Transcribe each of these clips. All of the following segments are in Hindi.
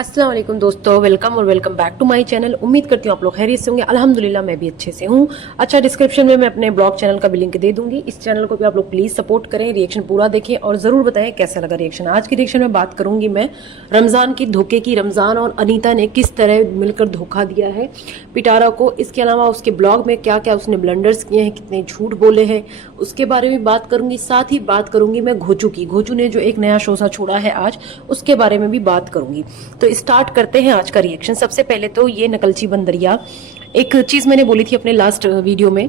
अस्सलाम वालेकुम दोस्तों, वेलकम और welcome back to my channel. उम्मीद करती हूँ आप लोग खैरियत से होंगे। अल्हम्दुलिल्लाह मैं भी अच्छे से हूँ। अच्छा, डिस्क्रिप्शन में मैं अपने ब्लॉग चैनल का भी लिंक दे दूंगी। इस चैनल को भी आप लोग प्लीज़ सपोर्ट करें, रिएक्शन पूरा देखें और ज़रूर बताएं कैसा लगा रिएक्शन। आज की रिएक्शन में बात करूंगी मैं रमज़ान की, धोखे की। रमज़ान और अनीता ने किस तरह मिलकर धोखा दिया है पिटारा को। इसके अलावा उसके ब्लॉग में क्या क्या उसने ब्लंडर्स किए हैं, कितने झूठ बोले हैं, उसके बारे में बात करूंगी। साथ ही बात करूंगी मैं घोचू की। घोचू ने जो एक नया शो सा छोड़ा है आज, उसके बारे में भी बात करूंगी। तो स्टार्ट करते हैं आज का रिएक्शन। सबसे पहले तो ये नकलची बंदरिया, एक चीज मैंने बोली थी अपने लास्ट वीडियो में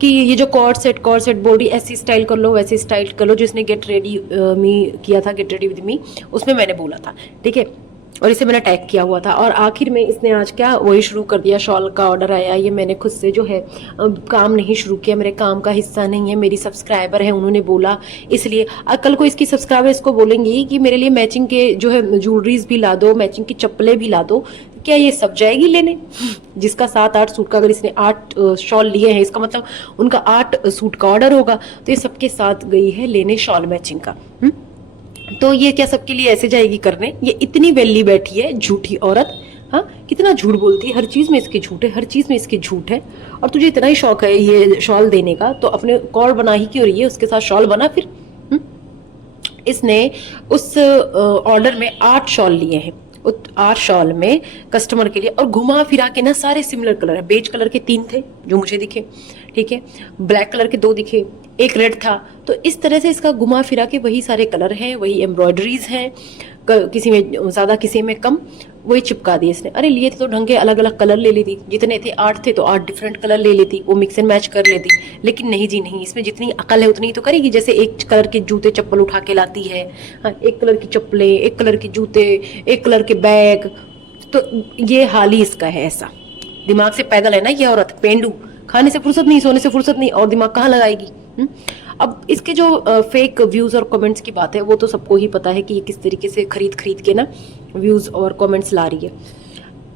कि ये जो कॉर्ड सेट बोल रही, ऐसी स्टाइल कर लो वैसी स्टाइल कर लो, जिसने गेट रेडी मी किया था, गेट रेडी विद मी, उसमें मैंने बोला था, ठीक है, और इसे मैंने टैग किया हुआ था। और आखिर में इसने आज क्या वही शुरू कर दिया। शॉल का ऑर्डर आया, ये मैंने खुद से जो है काम नहीं शुरू किया, मेरे काम का हिस्सा नहीं है, मेरी सब्सक्राइबर है, उन्होंने बोला, इसलिए कल को इसकी सब्सक्राइबर इसको बोलेंगी कि मेरे लिए मैचिंग के जो है ज्वेलरीज भी ला दो, मैचिंग की चप्पलें भी ला दो। क्या ये सब जाएगी लेने? जिसका 7-8 सूट का, अगर इसने 8 शॉल लिए हैं, इसका मतलब उनका 8 सूट का ऑर्डर होगा। तो ये सबके साथ गई है लेने शॉल मैचिंग का। तो ये क्या सबके लिए ऐसे जाएगी करने? ये इतनी वेली बैठी है झूठी औरत। हाँ, कितना झूठ बोलती है, हर चीज में इसके झूठ है, हर चीज में इसके झूठ है। और तुझे इतना ही शौक है ये शॉल देने का, तो अपने कॉर्ड बना ही क्यों रही है, उसके साथ शॉल बना फिर। इसने उस ऑर्डर में 8 शॉल लिए हैं, 8 शॉल में कस्टमर के लिए, और घुमा फिरा के ना सारे सिमिलर कलर है। बेज कलर के 3 थे जो मुझे दिखे, ठीक है, ब्लैक कलर के 2 दिखे, एक रेड था। तो इस तरह से इसका घुमा फिरा के वही सारे कलर हैं, वही एम्ब्रॉयडरीज हैं, किसी में ज्यादा किसी में कम, वही चिपका दिए इसने। अरे लिए थे तो ढंग के अलग अलग कलर ले लेती, जितने थे 8 थे तो 8 डिफरेंट कलर ले लेती, वो मिक्स एंड मैच कर लेती। लेकिन नहीं जी नहीं, इसमें जितनी अकल है उतनी ही तो करेगी। जैसे एक कलर के जूते चप्पल उठा के लाती है, हाँ, एक कलर की चप्पलें, एक कलर के जूते, एक कलर के बैग, तो ये हाल ही इसका है ऐसा। दिमाग से पैदल है ना ये औरत, पेंडू, खाने से फुर्सत नहीं, सोने से फुर्सत नहीं, और दिमाग कहाँ लगाएगी। अब इसके जो फेक व्यूज और कमेंट्स की बात है, वो तो सबको ही पता है कि ये किस तरीके से खरीद खरीद के ना व्यूज और कमेंट्स ला रही है।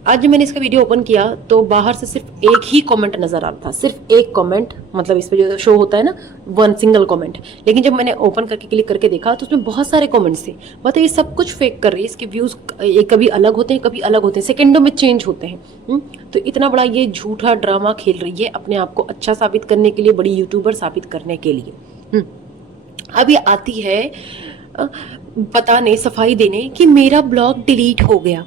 आज जब मैंने इसका वीडियो ओपन किया तो बाहर से सिर्फ एक ही कमेंट नजर आ रहा था, सिर्फ एक कमेंट, मतलब इस पे जो शो होता है ना, 1 सिंगल कमेंट। लेकिन जब मैंने ओपन करके क्लिक करके देखा तो उसमें बहुत सारे कमेंट्स थे। मतलब ये सब कुछ फेक कर रही है। इसके व्यूज ये कभी अलग होते हैं, कभी अलग होते हैं, सेकेंडों में चेंज होते हैं। तो इतना बड़ा ये झूठा ड्रामा खेल रही है अपने आप को अच्छा साबित करने के लिए, बड़ी यूट्यूबर साबित करने के लिए। अब ये आती है बताने, सफाई देने कि मेरा ब्लॉग डिलीट हो गया।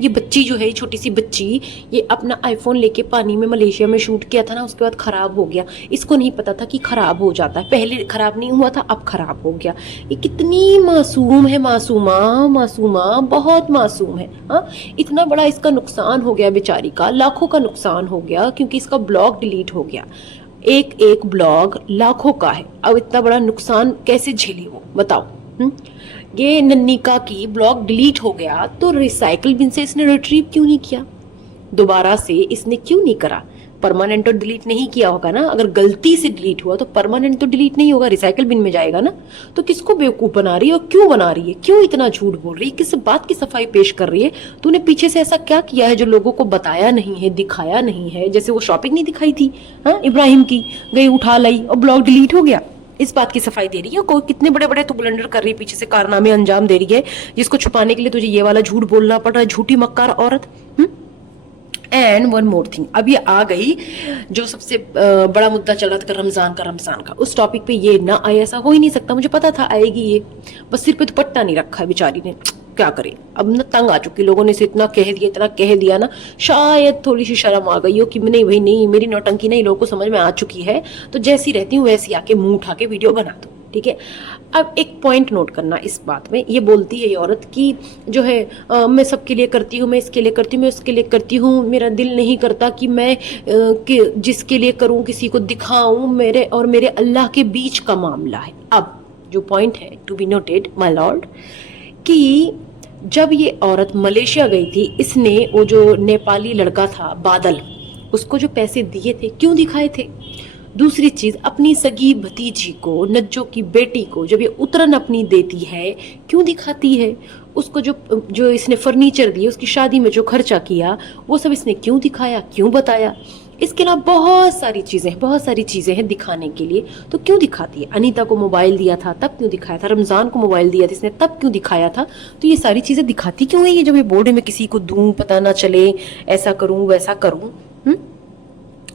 ये बच्ची जो है, छोटी सी बच्ची, ये अपना आईफोन लेके पानी में मलेशिया में शूट किया था ना, उसके बाद खराब हो गया। इसको नहीं पता था कि खराब हो जाता है, पहले खराब नहीं हुआ था, अब खराब हो गया। ये कितनी मासूम है, मासूमा मासूमा, बहुत मासूम है। हाँ, इतना बड़ा इसका नुकसान हो गया बेचारी का, लाखों का नुकसान हो गया क्योंकि इसका ब्लॉग डिलीट हो गया। एक एक ब्लॉग लाखों का है, अब इतना बड़ा नुकसान कैसे झेली वो, बताओ। ये नन्निका की ब्लॉग डिलीट हो गया तो रिसाइकल बिन से इसने रिट्रीव क्यों नहीं किया, दोबारा से इसने क्यों नहीं करा? परमानेंट तो डिलीट नहीं किया होगा ना। अगर गलती से डिलीट हुआ तो परमानेंट तो डिलीट नहीं होगा, रिसाइकल बिन में जाएगा ना। तो किसको बेवकूफ बना रही है और क्यों बना रही है, क्यों इतना झूठ बोल रही है, किस बात की सफाई पेश कर रही है? तूने पीछे से ऐसा क्या किया है जो लोगों को बताया नहीं है, दिखाया नहीं है? जैसे वो शॉपिंग नहीं दिखाई थी, हाँ, इब्राहिम की, गई उठा लाई और ब्लॉग डिलीट हो गया। इस बात की सफाई दे रही है। कोई कितने बड़े बड़े तू ब्लंडर कर रही है, पीछे से कारनामे अंजाम दे रही है, जिसको छुपाने के लिए तुझे ये वाला झूठ बोलना पड़ रहा है, झूठी मक्कार औरत। एंड वन मोर थिंग, अब ये आ गई जो सबसे बड़ा मुद्दा चल रहा था रमजान का, उस टॉपिक पे ये ना आए ऐसा हो ही नहीं सकता। मुझे पता था आएगी ये, बस सिर पे दुपट्टा नहीं रखा है बेचारी ने। क्या करे, अब ना तंग आ चुकी, लोगों ने इसे इतना कह दिया ना, शायद थोड़ी सी शर्म आ गई हो कि नहीं भाई नहीं, मेरी नौटंकी नहीं लोगों को समझ में आ चुकी है, तो जैसी रहती हूँ वैसी आके मुंह उठा के वीडियो बना दो, ठीक है। अब एक पॉइंट नोट करना इस बात में, ये बोलती है ये औरत की जो है मैं सबके लिए करती हूँ, मैं इसके लिए करती हूँ, मैं उसके लिए करती हूँ, मेरा दिल नहीं करता कि मैं जिसके लिए करूँ किसी को दिखाऊं, मेरे और मेरे अल्लाह के बीच का मामला है। अब जो पॉइंट है to be noted my lord, कि जब ये औरत मलेशिया गई थी, इसने वो जो नेपाली लड़का था बादल, उसको जो पैसे दिए थे क्यों दिखाए थे? दूसरी चीज, अपनी सगी भतीजी को, नज्जो की बेटी को जब ये उतरन अपनी देती है क्यों दिखाती है? उसको जो इसने फर्नीचर दिए, उसकी शादी में जो खर्चा किया, वो सब इसने क्यों दिखाया, क्यों बताया? इसके अलावा बहुत सारी चीजें हैं दिखाने के लिए। तो क्यों दिखाती है? अनीता को मोबाइल दिया था तब क्यों दिखाया था? रमजान को मोबाइल दिया था इसने तब क्यों दिखाया था? तो ये सारी चीजें दिखाती क्यों है? ये जब ये बोर्ड में किसी को दूं, पता ना चले, ऐसा करूं वैसा करूं,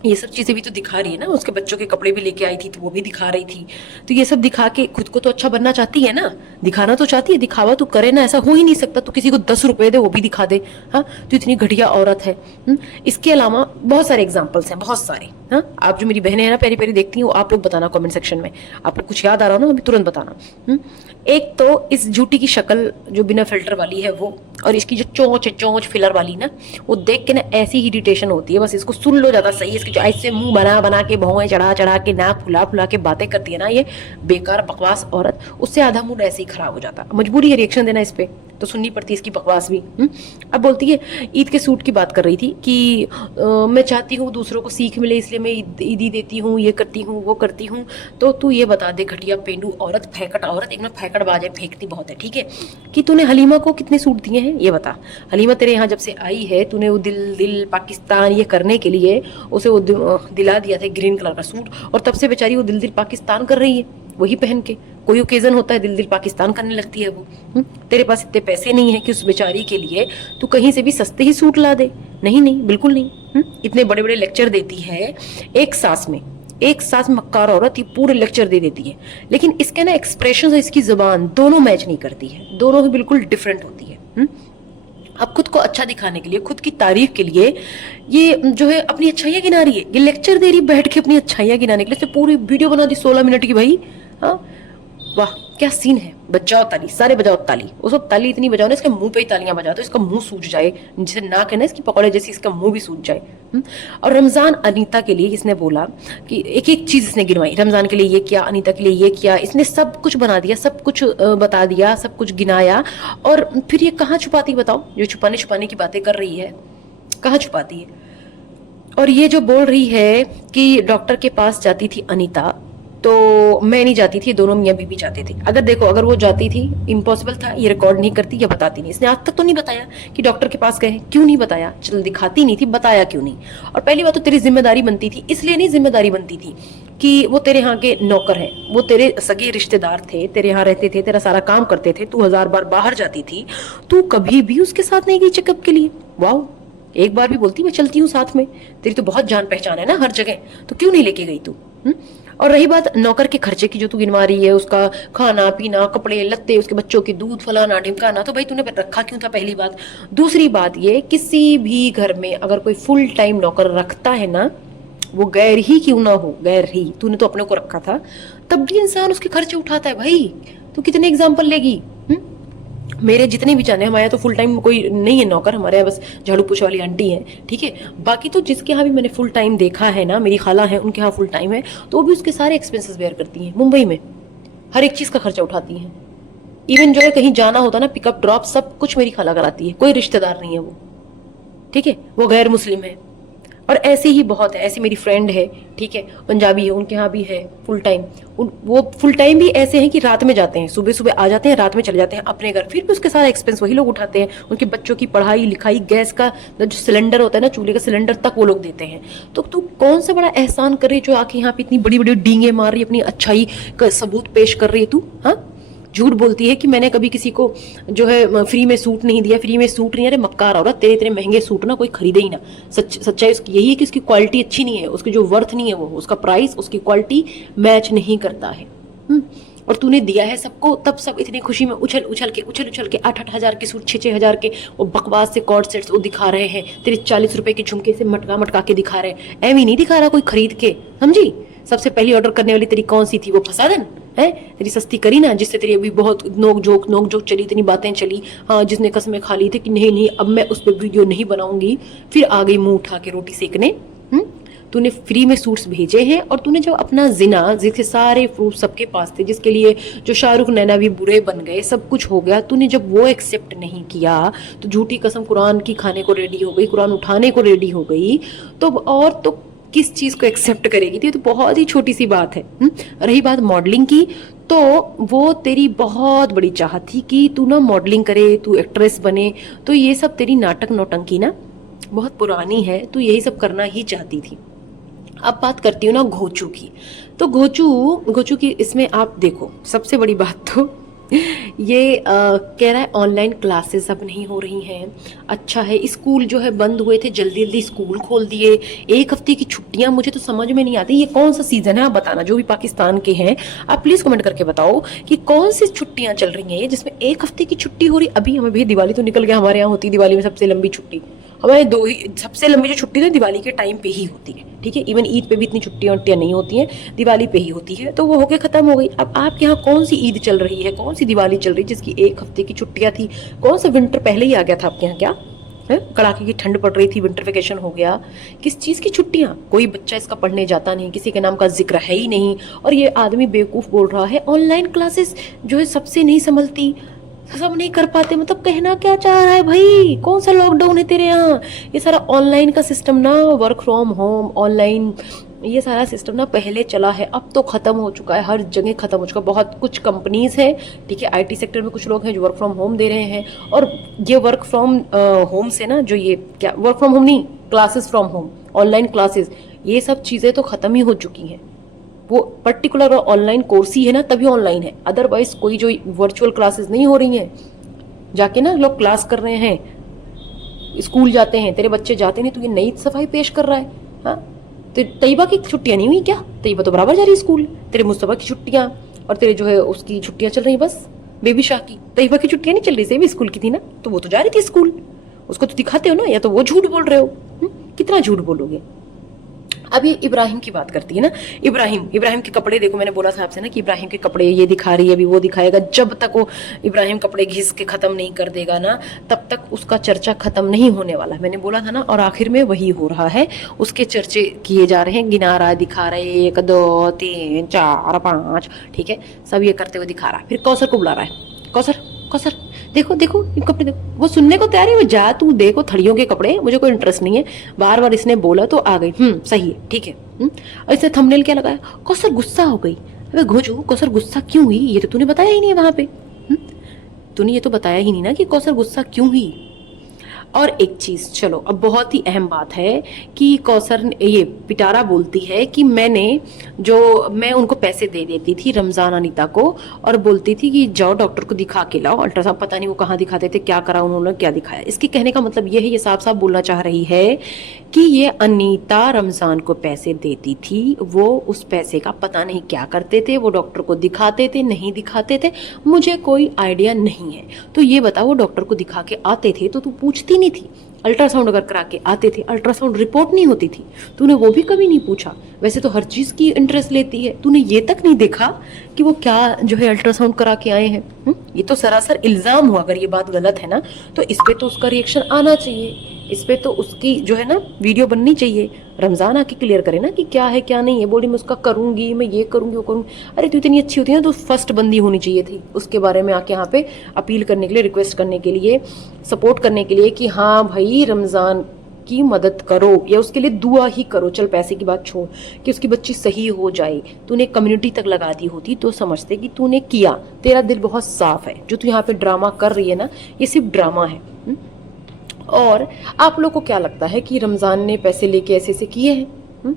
ये सब चीजें भी तो दिखा रही है ना। उसके बच्चों के कपड़े भी लेके आई थी तो वो भी दिखा रही थी। तो ये सब दिखा के खुद को तो अच्छा बनना चाहती है ना, दिखाना तो चाहती है। दिखावा तो करे ना, ऐसा हो ही नहीं सकता तो किसी को 10 रुपए दे वो भी दिखा दे। हाँ, तो इतनी घटिया औरत है। इसके अलावा बहुत सारे एग्जाम्पल्स हैं, बहुत सारे। हाँ, आप जो मेरी बहनें हैं ना पेरी पेरी देखती हैं, वो आप लोग बताना कमेंट सेक्शन में, आपको कुछ याद आ रहा हो ना अभी तुरंत बताना। एक तो इस जूटी की शक्ल जो बिना फिल्टर वाली है वो, और इसकी जो चोंच है, चोंच फिलर वाली ना, वो देख के ना ऐसी इरिटेशन होती है, बस इसको सुन लो ज्यादा सही है। इसकी जो ऐसे मुंह बना बना के, भौएं चढ़ा चढ़ा के, नाक फुला फुला के बातें करती है ना ये बेकार बकवास औरत, उससे आधा मूड ऐसे ही खराब हो जाता। मजबूरी है रिएक्शन देना इस पे, तो सुननी पड़ती है इसकी बकवास भी। अब बोलती है ईद के सूट की बात कर रही थी कि मैं चाहती हूँ दूसरों को सीख मिले इसलिए मैं ईदी देती हूँ, ये करती हूँ वो करती हूँ। तो तू ये बता दे घटिया पेंडू औरत, फैकट औरत, एक ना फैकट बाज है, फेंकती बहुत है, ठीक है, कि तूने हलीमा को कितने सूट दिए हैं ये बता। हलीमा तेरे यहाँ जब से आई है तूने वो दिल दिल पाकिस्तान ये करने के लिए उसे वो दिला दिया था ग्रीन कलर का सूट, और तब से बेचारी वो दिल दिल पाकिस्तान कर रही है वही पहन के। कोई ओकेजन होता है दिल दिल पाकिस्तान करने लगती है वो। तेरे पास इतने पैसे नहीं है कि उस बेचारी के लिए तू कहीं से भी सस्ते ही सूट ला दे। नहीं नहीं, बिल्कुल नहीं। इतने बड़े बड़े लेक्चर देती है एक सांस में, एक सांस मक्कार औरत ये पूरे लेक्चर दे देती है, लेकिन इसके ना एक्सप्रेशन और इसकी जुबान दोनों मैच नहीं करती है, दोनों ही बिल्कुल डिफरेंट होती है। अब खुद को अच्छा दिखाने के लिए, खुद की तारीफ के लिए ये जो है अपनी अच्छाइयां गिना रही है, ये लेक्चर दे रही बैठ के अपनी अच्छाइयां गिनाने के लिए। पूरी वीडियो बना दी 16 मिनट की भाई। हाँ, वाह क्या सीन है। बजाओ ताली, सारे बजाओ ताली। उसको ताली इतनी बजाओ ना इसके मुंह पे ही तालियां बजाओ तो इसका मुंह सूज जाए, जैसे नाक है ना इसकी पकौड़े जैसी, इसका मुंह भी सूज जाए। और रमजान अनीता के लिए इसने बोला कि एक एक चीज इसने गिनवाई, रमजान के लिए ये किया, अनीता के लिए ये किया, इसने सब कुछ बना दिया, सब कुछ बता दिया, सब कुछ गिनाया। और फिर ये कहाँ छुपाती बताओ? जो छुपाने छुपाने की बातें कर रही है, कहाँ छुपाती है? और ये जो बोल रही है कि डॉक्टर के पास जाती थी अनीता, तो मैं नहीं जाती थी, दोनों मियाँ बीबी जाते थे। अगर देखो, अगर वो जाती थी इम्पॉसिबल था, ये रिकॉर्ड नहीं करती या बताती नहीं। इसने आज तक तो नहीं बताया कि डॉक्टर के पास गए। क्यों नहीं बताया? चल दिखाती नहीं थी, बताया क्यों नहीं? और पहली बात तो तेरी जिम्मेदारी बनती थी, इसलिए नहीं जिम्मेदारी बनती थी कि वो तेरे यहाँ के नौकर हैं, वो तेरे सगे रिश्तेदार थे, तेरे यहाँ रहते थे, तेरा सारा काम करते थे, तू 1000 बार बाहर जाती थी, तू कभी भी उसके साथ नहीं गई चेकअप के लिए? वाह, एक बार भी बोलती मैं चलती हूँ साथ में, तेरी तो बहुत जान पहचान है ना हर जगह, तो क्यों नहीं लेके गई तू? और रही बात नौकर के खर्चे की जो तू गिनवा रही है, उसका खाना पीना, कपड़े लत्ते, उसके बच्चों के दूध, फलाना ढिमकाना, तो भाई तूने रखा क्यों था? पहली बात। दूसरी बात ये, किसी भी घर में अगर कोई फुल टाइम नौकर रखता है ना, वो गैर ही क्यों ना हो, गैर ही, तूने तो अपने को रखा था, तब भी इंसान उसके खर्चे उठाता है भाई। तू कितने एग्जाम्पल लेगी? मेरे जितने भी जाने, हमारे यहाँ तो फुल टाइम कोई नहीं है नौकर, हमारे यहाँ बस झाड़ू पोछा वाली आंटी है, ठीक है। बाकी तो जिसके यहाँ भी मैंने फुल टाइम देखा है ना, मेरी खाला है उनके यहाँ फुल टाइम है, तो वो भी उसके सारे एक्सपेंसेस बेयर करती हैं। मुंबई में हर एक चीज का खर्चा उठाती हैं। इवन जो है कहीं जाना होता ना, पिकअप ड्रॉप सब कुछ मेरी खाला कराती है, कोई रिश्तेदार नहीं है वो, ठीक है, वो गैर मुस्लिम है। और ऐसे ही बहुत है, ऐसी मेरी फ्रेंड है, ठीक है, पंजाबी है, उनके यहाँ भी है फुल टाइम। वो फुल टाइम भी ऐसे हैं कि रात में जाते हैं, सुबह सुबह आ जाते हैं, रात में चले जाते हैं अपने घर, फिर भी उसके सारा एक्सपेंस वही लोग उठाते हैं। उनके बच्चों की पढ़ाई लिखाई, गैस का जो सिलेंडर होता है ना, चूल्हे का सिलेंडर तक वो लोग देते हैं। तो तू कौन सा बड़ा एहसान कर रही है जो आके यहाँ पे इतनी बड़ी बड़ी डींगे मार रही है, अपनी अच्छाई का सबूत पेश कर रही है तू? हाँ, झूठ बोलती है कि मैंने कभी किसी को जो है फ्री में सूट नहीं दिया, फ्री में सूट नहीं। अरे मक्कार औरत, तेरे इतने महंगे सूट ना कोई खरीदे ही ना। सच्चाई उसकी यही है कि उसकी क्वालिटी अच्छी नहीं है, उसकी जो वर्थ नहीं है वो, उसका प्राइस उसकी क्वालिटी मैच नहीं करता है। और तूने दिया है सबको, तब सब इतनी खुशी में उछल उछल के 8-8 हजार के सूट, 6-6 हजार के वो बकवास से कॉर्ड सेट्स वो दिखा रहे हैं, तेरे 40 रुपए के झुमके से मटका मटका के दिखा रहे हैं। एवी नहीं दिखा रहा कोई खरीद के, समझी? सबसे पहली ऑर्डर करने वाली तेरी कौन सी थी? वो फसादन है तेरी सस्ती करी ना, जिससे तेरी अभी बहुत नोक जोक चली, इतनी बातें चली। हाँ, जिसने कसमें खा ली थी कि नहीं नहीं अब मैं उस पर वीडियो नहीं बनाऊंगी, फिर आ गई मुंह उठा के रोटी सेकने। तूने फ्री में सूट्स भेजे हैं, और तूने जब अपना जिना, जिसके सारे प्रूफ सबके पास थे, जिसके लिए जो शाहरुख नैना भी बुरे बन गए, सब कुछ हो गया, तूने जब वो एक्सेप्ट नहीं किया, तो झूठी कसम कुरान की खाने को रेडी हो गई, कुरान उठाने को रेडी हो गई, तो और तो किस चीज को एक्सेप्ट करेगी? तो बहुत ही छोटी सी बात है। रही बात मॉडलिंग की, तो वो तेरी बहुत बड़ी चाहत थी कि तू ना मॉडलिंग करे, तू एक्ट्रेस बने। तो ये सब तेरी नाटक नौटंकी ना बहुत पुरानी है, तू यही सब करना ही चाहती थी। अब बात करती हूँ ना घोचू की। तो घोचू घोचू की इसमें आप देखो, सबसे बड़ी बात तो ये कह रहा है ऑनलाइन क्लासेस अब नहीं हो रही हैं। अच्छा है, स्कूल जो है बंद हुए थे, जल्दी जल्दी स्कूल खोल दिए। एक हफ्ते की छुट्टियां, मुझे तो समझ में नहीं आती ये कौन सा सीजन है। आप बताना, जो भी पाकिस्तान के हैं आप प्लीज कमेंट करके बताओ कि कौन सी छुट्टियां चल रही हैं ये जिसमें एक हफ्ते की छुट्टी हो रही। अभी हमें भी दिवाली तो निकल गया, हमारे यहाँ होती है दिवाली में सबसे लंबी छुट्टी। हमारे दो ही सबसे लंबी जो छुट्टी तो दिवाली के टाइम पे ही होती है, ठीक है। इवन ईद पे भी इतनी छुट्टियां वट्टियां नहीं होती हैं, दिवाली पे ही होती है। तो वो होके खत्म हो गई। अब आपके यहाँ कौन सी ईद चल रही है, कौन सी दिवाली चल रही है जिसकी एक हफ्ते की छुट्टियां थी? कौन सा विंटर पहले ही आ गया था आपके यहाँ? क्या है, कड़ाके की ठंड पड़ रही थी, विंटर वेकेशन हो गया। किस चीज की छुट्टियां? कोई बच्चा इसका पढ़ने जाता नहीं, किसी के नाम का जिक्र है ही नहीं। और ये आदमी बेवकूफ बोल रहा है ऑनलाइन क्लासेस जो है सबसे नहीं संभलती, सब नहीं कर पाते। मतलब कहना क्या चाह रहा है भाई? कौन सा लॉकडाउन है तेरे यहाँ? ये सारा ऑनलाइन का सिस्टम ना, वर्क फ्रॉम होम, ऑनलाइन, ये सारा सिस्टम ना पहले चला है, अब तो खत्म हो चुका है, हर जगह खत्म हो चुका है। बहुत कुछ कंपनीज हैं, ठीक है, आईटी सेक्टर में कुछ लोग हैं जो वर्क फ्रॉम होम दे रहे हैं। और ये वर्क फ्रॉम होम से ना, जो ये क्या वर्क फ्रॉम होम नहीं, classes from home, online classes, ये सब चीज़ें तो खत्म ही हो चुकी हैं। वो पर्टिकुलर ऑनलाइन कोर्स ही है ना, तभी ऑनलाइन है। अदरवाइज कोई जो वर्चुअल क्लासेस नहीं हो रही हैं, जाके ना लोग क्लास कर रहे हैं, स्कूल जाते हैं, तेरे बच्चे जाते नहीं, तो ये नई सफाई पेश कर रहा है। हाँ, तो तैयबा की छुट्टियां नहीं हुई क्या? तैयबा तो बराबर जा रही है स्कूल। तेरे मुस्तफा की छुट्टियां और तेरे जो है उसकी छुट्टियां चल रही, बस बेबी शाह की। तैयबा की छुट्टियां नहीं चल रही, से भी स्कूल की थी ना, तो वो तो जा रही थी स्कूल। उसको तो दिखाते हो ना, या तो वो झूठ बोल रहे हो। कितना झूठ बोलोगे? अब ये इब्राहिम की बात करती है ना, इब्राहिम के कपड़े देखो। मैंने बोला था आपसे ना कि इब्राहिम के कपड़े ये दिखा रही है, अभी वो दिखाएगा। जब तक वो इब्राहिम कपड़े घिस के खत्म नहीं कर देगा ना, तब तक उसका चर्चा खत्म नहीं होने वाला। मैंने बोला था ना, और आखिर में वही हो रहा है, उसके चर्चे किए जा रहे हैं, गिना रहा है, दिखा रहा है, 1 2 3 4 5, ठीक है, सब ये करते हुए दिखा रहा है। फिर कौसर को बुला रहा है, कौसर कौसर देखो देखो ये कपड़े देखो। वो सुनने को तैयार है, वो जा तू देखो थड़ियों के कपड़े, मुझे कोई इंटरेस्ट नहीं है। बार बार इसने बोला तो आ गई, सही है, ठीक है। और इसने थंबनेल क्या लगाया, कौसर गुस्सा हो गई। अबे घोचू, कौसर गुस्सा क्यों हुई? ये तो तूने बताया ही नहीं वहां पे। तूने ये तो बताया ही नहीं ना कि कौसर गुस्सा क्यों हुई। और एक चीज, चलो अब बहुत ही अहम बात है कि कौसर ये पिटारा बोलती है कि मैं उनको पैसे दे देती थी रमजान अनीता को, और बोलती थी कि जाओ डॉक्टर को दिखा के लाओ अल्ट्रासाउंड। पता नहीं वो कहाँ दिखाते थे, क्या करा उन्होंने, क्या दिखाया। इसके कहने का मतलब ये है, ये साफ साफ बोलना चाह रही है कि ये अनीता रमजान को पैसे देती थी, वो उस पैसे का पता नहीं क्या करते थे, वो डॉक्टर को दिखाते थे नहीं दिखाते थे, मुझे कोई आइडिया नहीं है। तो ये बता, वो डॉक्टर को दिखा के आते थे तो तू पूछती नहीं थी? अल्ट्रासाउंड अगर करा के आते थे, अल्ट्रासाउंड रिपोर्ट नहीं होती थी, तूने वो भी कभी नहीं पूछा। वैसे तो हर चीज की इंटरेस्ट लेती है, तूने ये तक नहीं देखा कि वो क्या जो है अल्ट्रासाउंड करा के आए हैं। ये तो सरासर इल्जाम हुआ। अगर ये बात गलत है ना, तो इस पे तो उसका रिएक्शन आना चाहिए, इस पे तो उसकी जो है ना वीडियो बननी चाहिए। रमजान आके क्लियर करे ना कि क्या है क्या नहीं है। बोली मैं उसका करूंगी, मैं ये करूंगी वो करूंगी। अरे तू इतनी अच्छी होती है ना, तो फर्स्ट बंदी होनी चाहिए थी उसके बारे में आके यहाँ पे अपील करने के लिए, रिक्वेस्ट करने के लिए, सपोर्ट करने के लिए कि हाँ भाई रमजान की मदद करो, या उसके लिए दुआ ही करो। चल पैसे की बात छोड़, कि उसकी बच्ची सही हो जाए। तूने कम्युनिटी तक लगा दी होती तो समझते कि तूने किया, तेरा दिल बहुत साफ है। जो तू यहाँ पे ड्रामा कर रही है ना, ये सिर्फ ड्रामा है। और आप लोग को क्या लगता है कि रमजान ने पैसे लेके ऐसे ऐसे किए हैं?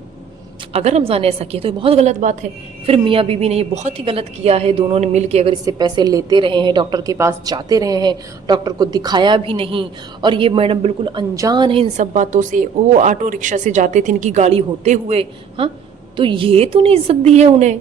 अगर रमजान ने ऐसा किया तो ये बहुत गलत बात है। फिर मियाँ बीबी ने ये बहुत ही गलत किया है। दोनों ने मिलके अगर इससे पैसे लेते रहे हैं, डॉक्टर के पास जाते रहे हैं, डॉक्टर को दिखाया भी नहीं, और ये मैडम बिल्कुल अनजान है इन सब बातों से। वो ऑटो रिक्शा से जाते थे इनकी गाड़ी होते हुए। हाँ, तो ये तूने इज्जत दी है उन्हें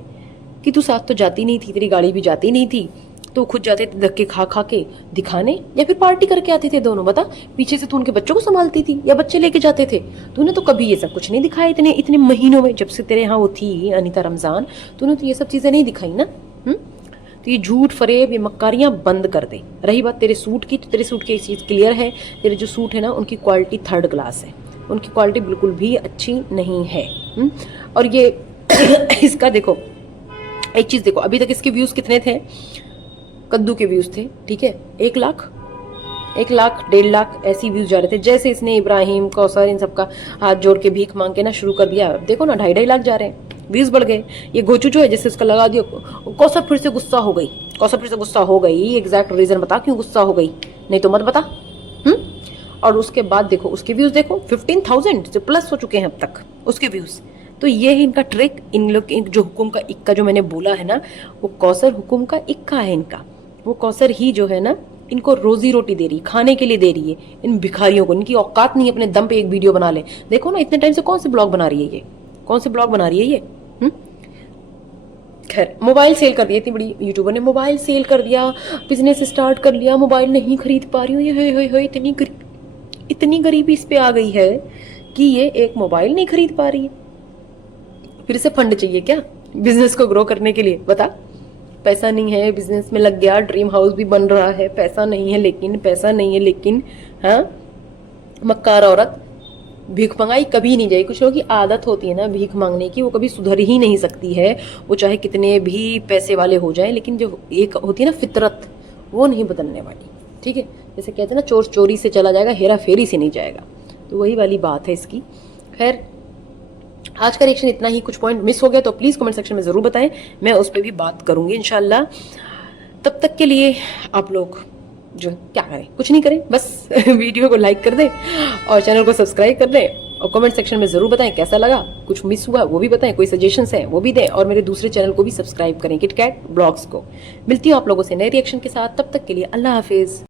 कि तू साथ तो जाती नहीं थी, तेरी गाड़ी भी जाती नहीं थी, तो खुद जाते थे धक्के खा खा के दिखाने, या फिर पार्टी करके आते थे दोनों? बता, पीछे से तू उनके बच्चों को संभालती थी या बच्चे लेके जाते थे? तूने तो कभी ये सब कुछ नहीं दिखाया इतने इतने महीनों में, जब से तेरे यहाँ वो थी अनीता रमजान, तूने तो ये सब चीजें नहीं दिखाई ना। तो ये झूठ फरेब, ये मक्कारियां बंद कर दे। रही बात तेरे सूट की, तो तेरे सूट की एक चीज क्लियर है, तेरे जो सूट है ना उनकी क्वालिटी 3rd क्लास है, उनकी क्वालिटी बिल्कुल भी अच्छी नहीं है। और ये इसका देखो, एक चीज देखो, अभी तक इसके व्यूज कितने थे? कद्दू के व्यूज थे, ठीक है, 1 लाख 1.5 लाख ऐसी व्यूज जा रहे थे। जैसे इसने इब्राहिम, कौसर, इन सबका हाथ जोड़ के भीख मांग के ना शुरू कर दिया, देखो ना 2.5 लाख जा रहे हैं, व्यूज बढ़ गए। ये गोचू जो है, जैसे उसका लगा दिया, कौसर फिर से गुस्सा हो गई। एग्जैक्ट रीजन बता क्यों गुस्सा हो गई, नहीं तो मत बता। और उसके बाद देखो उसके व्यूज देखो, 15,000 से प्लस हो चुके हैं अब तक उसके व्यूज। तो ये है इनका ट्रिक। इन लोग जो हुकुम का इक्का जो मैंने बोला है ना, वो कौसर हुकुम का इक्का है इनका। वो कौसर ही जो है ना इनको रोजी रोटी दे रही, खाने के लिए दे रही है इन भिखारियों को। इनकी औकात नहीं अपने दम पे एक वीडियो बना ले। देखो ना इतने टाइम से कौन से ब्लॉग बना रही है ये, कौन से ब्लॉग बना रही है ये। खैर, मोबाइल सेल कर दिया, इतनी बड़ी यूट्यूबर ने मोबाइल सेल कर दिया, बिजनेस स्टार्ट कर लिया, मोबाइल नहीं खरीद पा रही हूँ, ये इतनी गरीबी इस पे आ गई है कि ये एक मोबाइल नहीं खरीद पा रही है। फिर से फंड चाहिए क्या बिजनेस को ग्रो करने के लिए, बता। पैसा नहीं है, बिजनेस में लग गया, ड्रीम हाउस भी बन रहा है, पैसा नहीं है लेकिन हाँ, मक्कार औरत भीख मंगाई कभी नहीं जाएगी। कुछ लोगों की आदत होती है ना भीख मांगने की, वो कभी सुधर ही नहीं सकती है, वो चाहे कितने भी पैसे वाले हो जाए, लेकिन जो एक होती है ना फितरत, वो नहीं बदलने वाली। ठीक है, जैसे कहते हैं ना चोर चोरी से चला जाएगा, हेरा फेरी से नहीं जाएगा, तो वही वाली बात है इसकी। खैर, आज का रिएक्शन इतना ही। कुछ पॉइंट मिस हो गया तो प्लीज़ कमेंट सेक्शन में ज़रूर बताएं, मैं उस पर भी बात करूंगी इंशाल्लाह। तब तक के लिए आप लोग जो क्या करें, कुछ नहीं करें, बस वीडियो को लाइक कर दें और चैनल को सब्सक्राइब कर दें, और कमेंट सेक्शन में ज़रूर बताएं कैसा लगा, कुछ मिस हुआ वो भी बताएं, कोई सजेशंस हैं वो भी दें, और मेरे दूसरे चैनल को भी सब्सक्राइब करें, किटकैट ब्लॉग्स को। मिलती हूँ आप लोगों से नए रिएक्शन के साथ, तब तक के लिए अल्लाह हाफिज़।